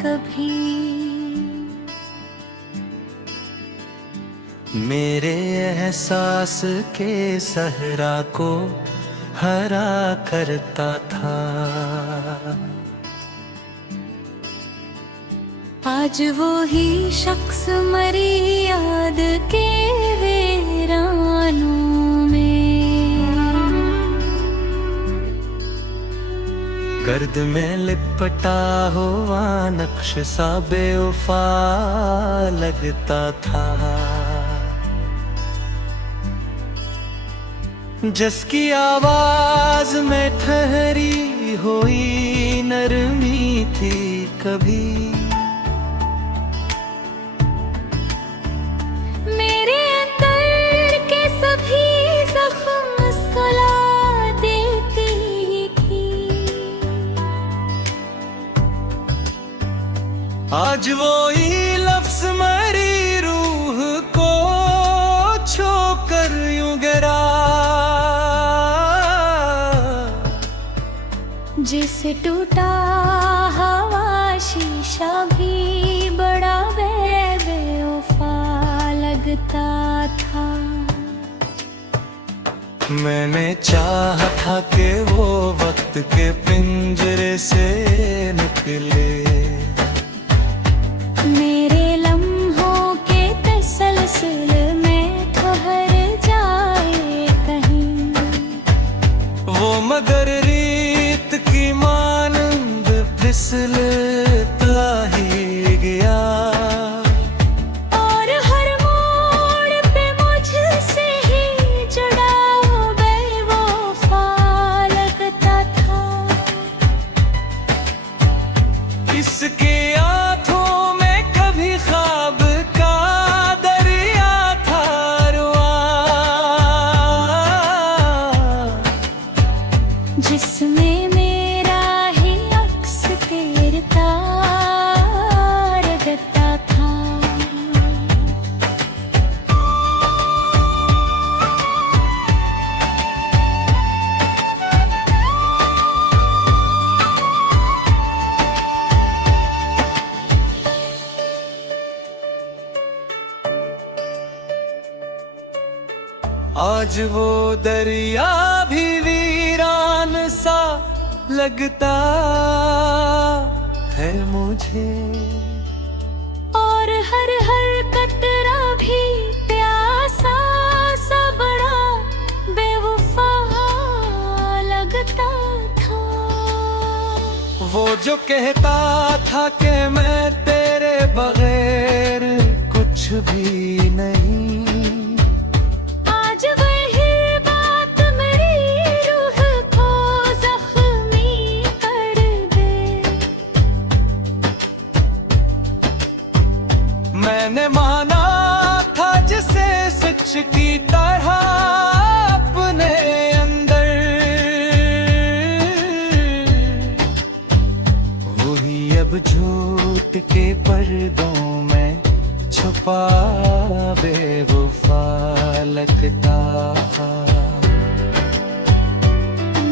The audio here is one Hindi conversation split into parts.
कभी। मेरे एहसास के सहरा को हरा करता था। आज वो ही शख्स मरी याद के वीरानों में। गर्द में लिपटा हुआ नक्श सा बेवफा लगता था। जिसकी आवाज में ठहरी हुई नरमी थी कभी। मेरे अंदर के सभी जख्म सुला देती थी। आज वो ही लफ्ज मरी रूह को छोकर यूं गिरा। जिसे टूटा हवा शीशा भी बड़ा बेवफा लगता था। मैंने चाहा था कि वो वक्त के पिंजरे से निकले। मेरे लम्हों के तसलसल में ठहर जाए कहीं। वो मगर रीत की मानंद फिसलता ही गया। और हर मोड़ पे मुझसे ही जुड़ा वो बेवफा लगता था। इसके आँखों में कभी ख्वाब का दरिया था रुआ। जिसमें मेरा ही अक्स तैरता रगता था। आज वो दरिया भी वीरान सा लगता है मुझे। और हर हर कतरा भी प्यासा सा बड़ा बेवफा लगता था। वो जो कहता था कि मैं तेरे बगैर कुछ भी नहीं। आज वही बात मेरी रूह को जख्मी कर दे। मैंने माना था जिसे सच की तरह अपने अंदर। वही अब झूठ के पर्दों में छुपा बेवफा लगता।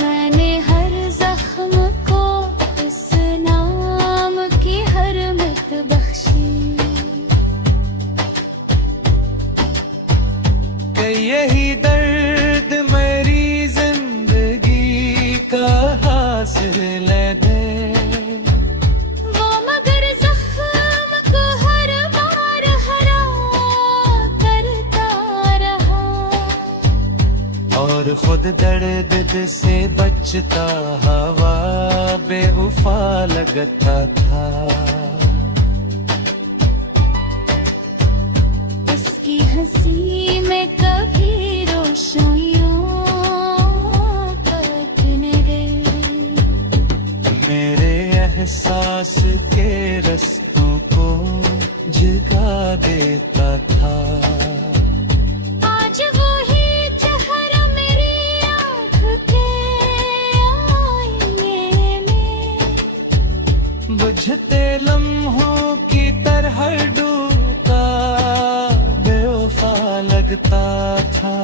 मैंने हर जख्म को इस नाम की हरमत बख्शी। कि यही दर्द मेरी जिंदगी का हासिल दे। वो मगर जख्म को हर बार हरा करता रहा। और खुद दर्द से बचता हवा बेवफा लगता था। उसकी हंसी में कभी रोशनियों कटने दे। मेरे एहसास के रस्तों को जगा देता था। आज वही चेहरा मेरी आँख के आईने में। बुझते लम्हों की तरह डूबता बेवफा लगता था।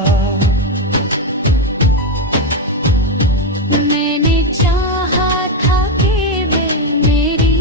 मैंने चाहा था कि वे मेरी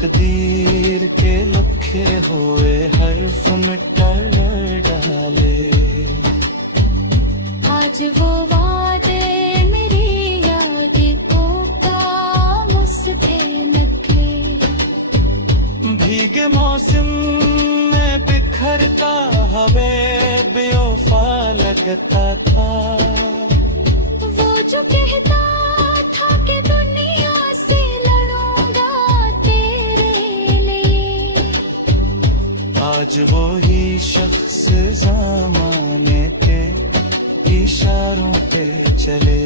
तकदीर के लिखे हुए हर्फ मिटा डाले। आज वो वादे मेरी यादें तो मुझ पे नखरे। भीगे मौसम में बिखरता हवे बेवफा लगता था। वो जो कहता था कि दुनिया से लड़ूंगा तेरे लिए, आज वो ही शख्स ज़माने के इशारों पे चले।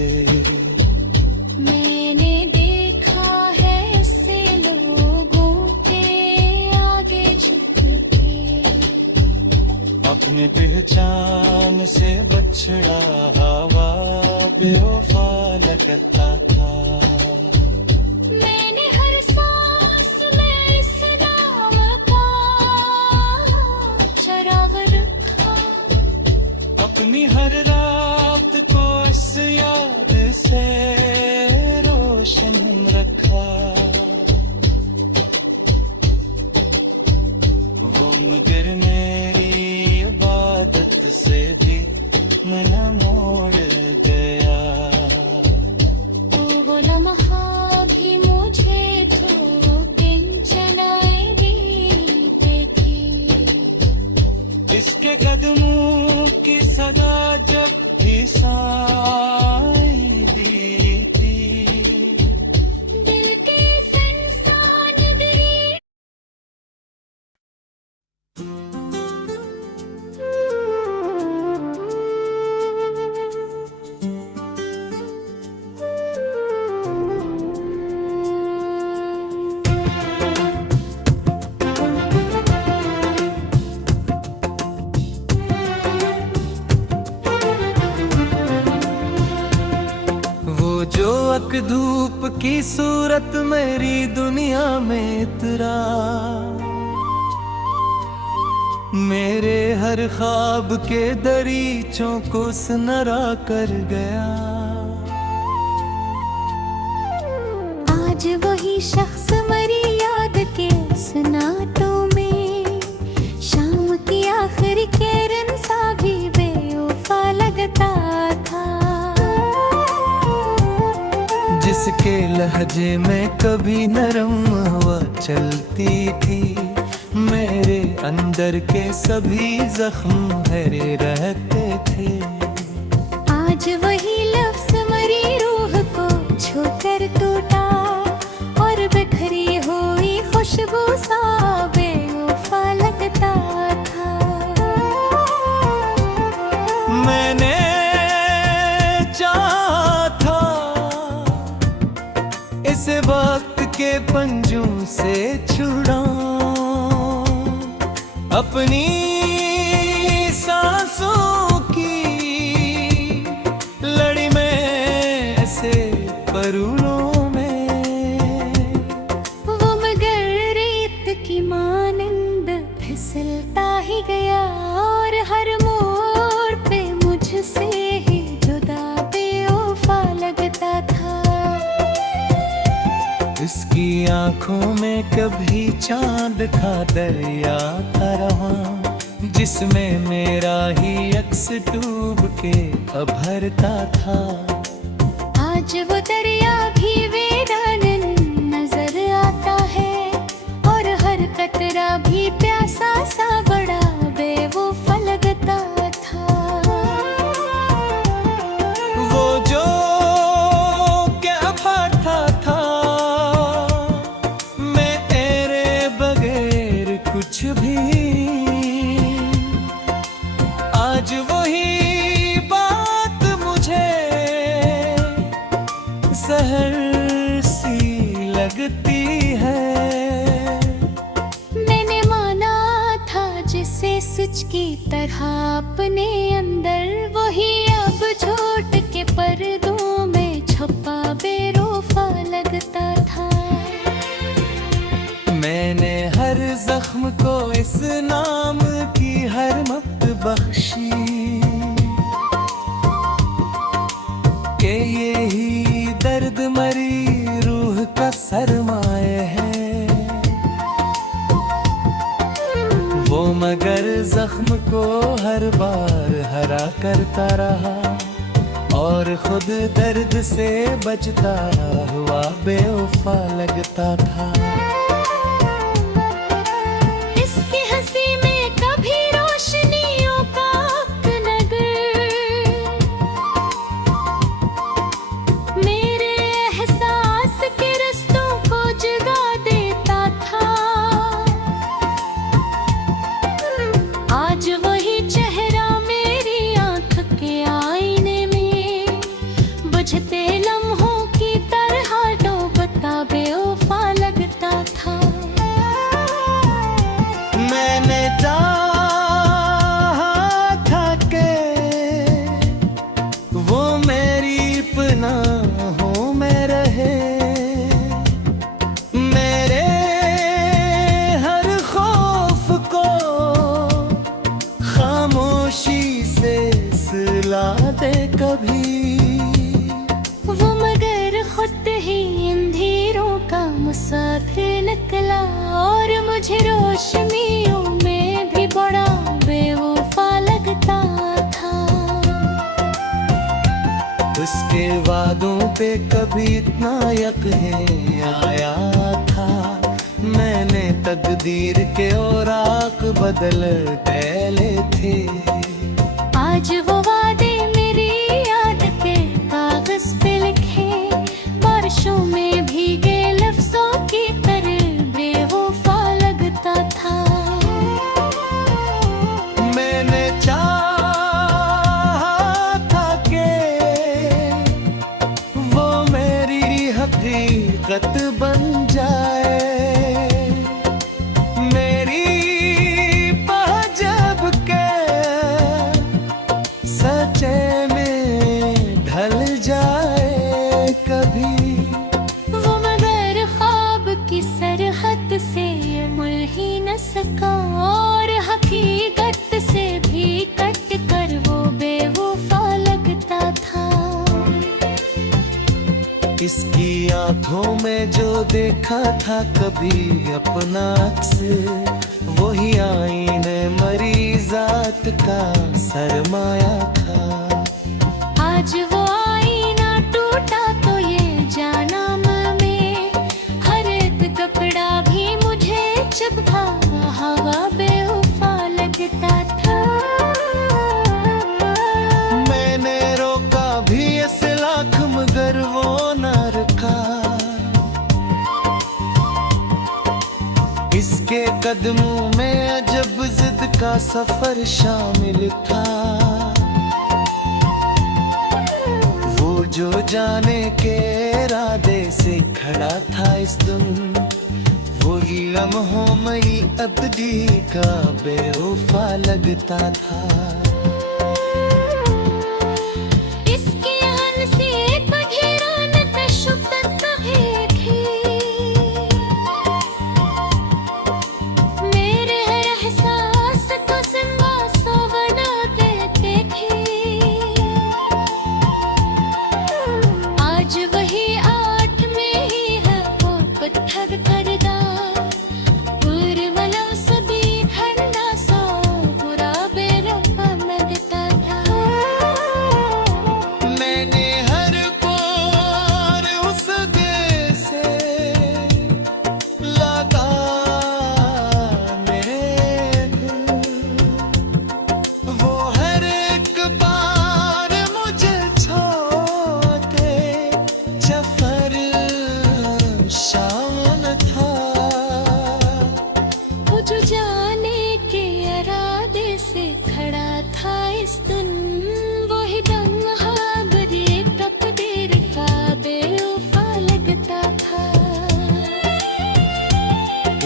मैंने देखा है इससे लोगों के आगे झुक के। अपनी पहचान से बछड़ा हवा बेवफा लगता था। मैंने हर सांस में इस नाम का चराग रखा। अपनी हर रात को इस याद से रोशन रखा। वो मगर मेरी इबादत से भी मन मोड़ गया। तो वो लम्हा भी मुझे तो दिन चलाए दीते थी। इसके कदमों की सदा जब भी साई दी थी। दिल के संसान दरी। वो जो अक धूप की सूरत मेरी दुनिया में इतरा, मेरे हर ख्वाब के दरीचों को सुनहरा कर गया। आज वही शख्स मरी याद के सनाटों में। शाम की आखिरी किरण सा भी बेवफा लगता था। जिसके लहजे में कभी नरम हवा चलती थी। मेरे अंदर के सभी जख्म भरे रहते थे। आज वही लफ्ज़ मरी रूह को छूकर टूटा, और बिखरी हुई खुशबू सा बेवफा लगता था। मैंने चाहा था इस वक्त के पंजों से छुड़ाऊं अपनी सांसों की लड़ी में ऐसे परूरों में। वो मगर रेत की मानंद फिसलता ही गया, और हर मोड़ पे मुझसे ही जुदा बेवफा लगता था। इसकी आंखों में कभी चांद था दरिया था रहा, जिसमें मेरा ही अक्स डूब के अभरता था। आज वो दरिया भी वीरान नजर आता है, और हर कतरा भी प्यासा सा बड़ा बेवफा लगता था। वो जो क्या भाता था मैं तेरे बगैर कुछ भी। आज वही बात मुझे सहर सी लगती है। मैंने माना था जिसे सच की तरह अपने अंदर, वही अब झूठ के पर्दों में छुपा बेवफा लगता था। मैंने हर जख्म को इस नाम की हरमत बख्शी कि यही दर्द मरी रूह का सरमाए है। वो मगर जख्म को हर बार हरा करता रहा और खुद दर्द से बचता हुआ बेवफा लगता था। इसकी हंसी में कभी रोशनियों का नगर, मेरे एहसास के रस्तों को जगा देता था। आज वही चेहरा मेरी आंख के आईने में बुझते लम्हों की तरह डूबता बेवफा लगता था। मैंने चाहा था कि वो मेरी पनाहों में रहे, मेरे हर खौफ को खामोशी से सुला दे कभी। वो मगर खुद ही अंधेरों का मुसाफिर निकला और मुझे रोशनियों में भी बड़ा बेवफा लगता था। उसके वादों पे कभी इतना यकीन आया था, मैंने तकदीर के औराक बदल डाले थे। आज वो वादे मेरी याद के कागज पे लिखे, बारिशों में भीगे लफ्जों की तरह बेवफा लगता था। मैंने चाहा था कि वो मेरी हकीकत बन जाए, मेरी पहजब के सचे में ढल जाए कभी। वो मगर ख्वाब की सरहद से मुड़ ही न सका और हकीकत से भी कट कर वो बेवफा लगता था। इसकी आंखों में जो देखा था कभी अपना अक्स, वही आईने मरीजात का सरमाया था। आज वो आईना टूटा तो ये जाना में हर एक कपड़ा भी मुझे चुभा हवा बेवफा लगता था। मैंने रोका भी ऐसे लाख मगर वो न रखा, इसके कदमों में अजब जिद का सफर शामिल था। वो जो जाने के इरादे से खड़ा था इस दिन, वही लम्हों में ही अबदी का बेवफा लगता था। इसकी हंसी एक घेरान तशुद्दत है थी, मेरे हर एहसास को जिंदा सा बना देते थे। आज वही आठ में ही है वो पत्थर करदा, उर्वलम सभी ठंडा सा बुरा बेरफा लगता था। मैंने हर बार उस दिल से लगाने वो हर एक बार मुझे छोड़ते जफर शान था। वो जो जाने के इरादे से खड़ा था इस दिन, वही तन्हा बरी तकदीर का बेवफा लगता था।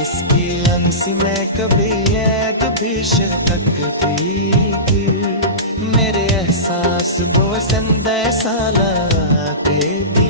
इसकी हंसी में कभी है कभी शक थी, मेरे एहसास वो संदेशा लाते थी।